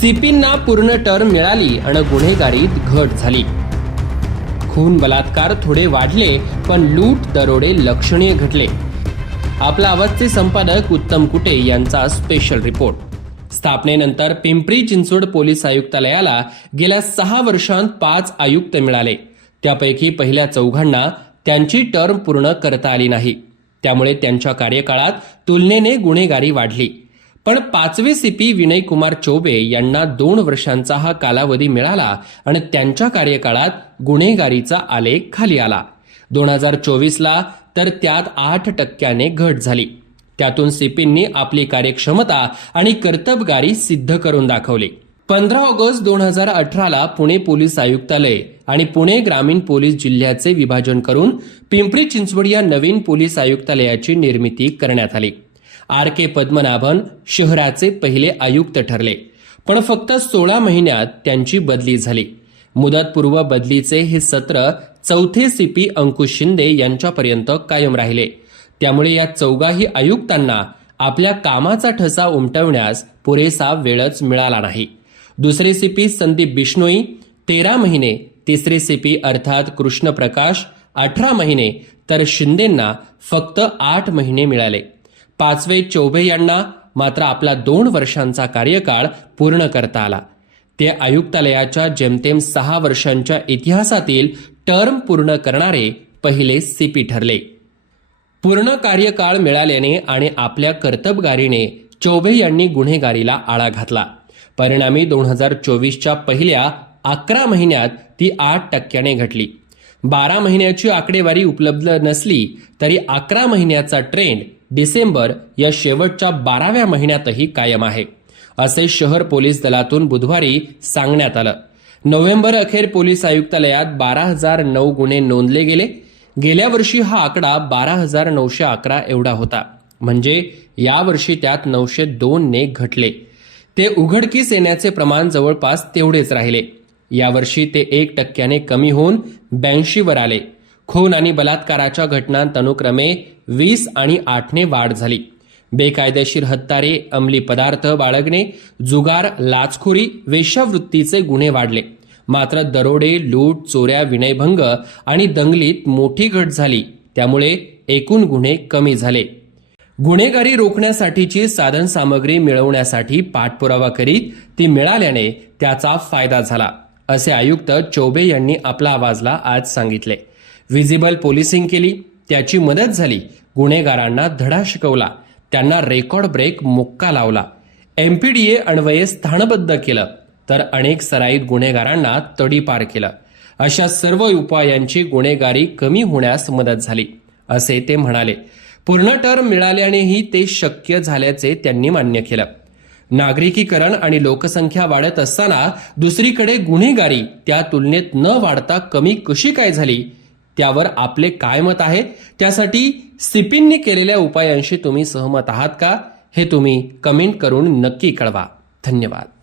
सीपींना पूर्ण टर्म मिळाली आणि गुन्हेगारीत घट झाली. खून बलात्कार थोडे वाढले पण लूट दरोडे लक्षणीय घटले. आपला आवाजचे संपादक उत्तम कुटे यांचा स्पेशल रिपोर्ट स्थापनेनंतर पिंपरी चिंचवड पोलीस आयुक्तालयाला गेल्या सहा वर्षांत पाच आयुक्त मिळाले. त्यापैकी पहिल्या चौघांना त्यांची टर्म पूर्ण करता आली नाही. त्यामुळे त्यांच्या कार्यकाळात तुलनेने गुन्हेगारी वाढली. पण पाचवे सीपी विनय कुमार चौबे यांना दोन वर्षांचा हा कालावधी मिळाला आणि त्यांच्या कार्यकाळात गुन्हेगारीचा आलेख खाली आला. दोन हजार चोवीसला तर त्यात आठ टक्क्याने घट झाली. त्यातून सीपींनी आपली कार्यक्षमता आणि कर्तबगारी सिद्ध करून दाखवली. पंधरा ऑगस्ट दोन हजार अठराला पुणे पोलीस आयुक्तालय आणि पुणे ग्रामीण पोलीस जिल्ह्याचे विभाजन करून पिंपरी चिंचवड या नवीन पोलीस आयुक्तालयाची निर्मिती करण्यात आली. आर के पद्मनाभन शहराचे पहिले आयुक्त ठरले. पण फक्त सोळा महिन्यात त्यांची बदली झाली. मुदतपूर्व बदलीचे हे सत्र चौथे सीपी अंकुश शिंदे यांच्यापर्यंत कायम राहिले. त्यामुळे या चौघाही आयुक्तांना आपल्या कामाचा ठसा उमटवण्यास पुरेसा वेळच मिळाला नाही. दुसरे सीपी संदीप बिष्णोई तेरा महिने. तिसरे सीपी अर्थात कृष्णप्रकाश अठरा महिने. तर शिंदेंना फक्त आठ महिने मिळाले. पाचवे चौबे यांना मात्र आपला दोन वर्षांचा कार्यकाळ पूर्ण करता आला. ते आयुक्तालयाच्या जेमतेम सहा वर्षांच्या इतिहासातील टर्म पूर्ण करणारे पहिले सीपी ठरले. पूर्ण कार्यकाळ मिळाल्याने आणि आपल्या कर्तबगारीने चौबे यांनी गुन्हेगारीला आळा घातला. परिणामी दोन हजार चोवीसच्या पहिल्या अकरा महिन्यात ती आठ टक्क्याने घटली. बारा महिन्याची आकडेवारी उपलब्ध नसली तरी अकरा महिन्याचा ट्रेंड डिसेंबर या शेवटच्या बाराव्या महिन्यातही कायम आहे असे शहर पोलीस दलातून बुधवारी सांगण्यात आलं. नोव्हेंबर अखेर पोलीस आयुक्तालयात बारा हजार नऊ गुन्हे नोंदले गेले. गेल्या वर्षी हा आकडा बारा हजार नऊशे अकरा एवढा होता. म्हणजे यावर्षी त्यात नऊशे दोन ने घटले. ते उघडकीस येण्याचे प्रमाण जवळपास तेवढेच राहिले. यावर्षी ते एक टक्क्याने कमी होऊन ब्याऐंशीवर आले. खून आणि बलात्काराच्या घटनांत अनुक्रमे वीस आणि आठने वाढ झाली. बेकायदेशीर हत्यारे अंमली पदार्थ बाळगणे जुगार लाचखोरी वेश्यावृत्तीचे गुन्हे वाढले. मात्र दरोडे लूट चोऱ्या विनयभंग आणि दंगलीत मोठी घट झाली. त्यामुळे एकूण गुन्हे कमी झाले. गुन्हेगारी रोखण्यासाठीची साधन सामग्री मिळवण्यासाठी पाठपुरावा करीत ती मिळाल्याने त्याचा फायदा झाला असे आयुक्त चौबे यांनी आपला आवाजला आज सांगितले. व्हिजिबल पोलिसिंग केली त्याची मदत झाली गुन्हेगारांना धडा शिकवला त्यांना रेकॉर्ड ब्रेक मुक्का लावला. एमपीडीए अन्वये स्थानबद्ध केलं तर अनेक सराईत गुन्हेगारांना तडीपार केलं. अशा सर्व उपायांची गुन्हेगारी कमी होण्यास मदत झाली असे ते म्हणाले. पूर्ण टर्म मिळाल्यानेही ते शक्य झाल्याचे त्यांनी मान्य केलं. नागरिकीकरण आणि लोकसंख्या वाढत असताना दुसरीकडे गुन्हेगारी त्या तुलनेत न वाढता कमी कशी काय झाली त्यावर आपले काय मत आहे? त्यासाठी सिपींनी केलेल्या उपायांशी तुम्ही सहमत आहात का? हे तुम्ही कमेंट करून नक्की कळवा. धन्यवाद.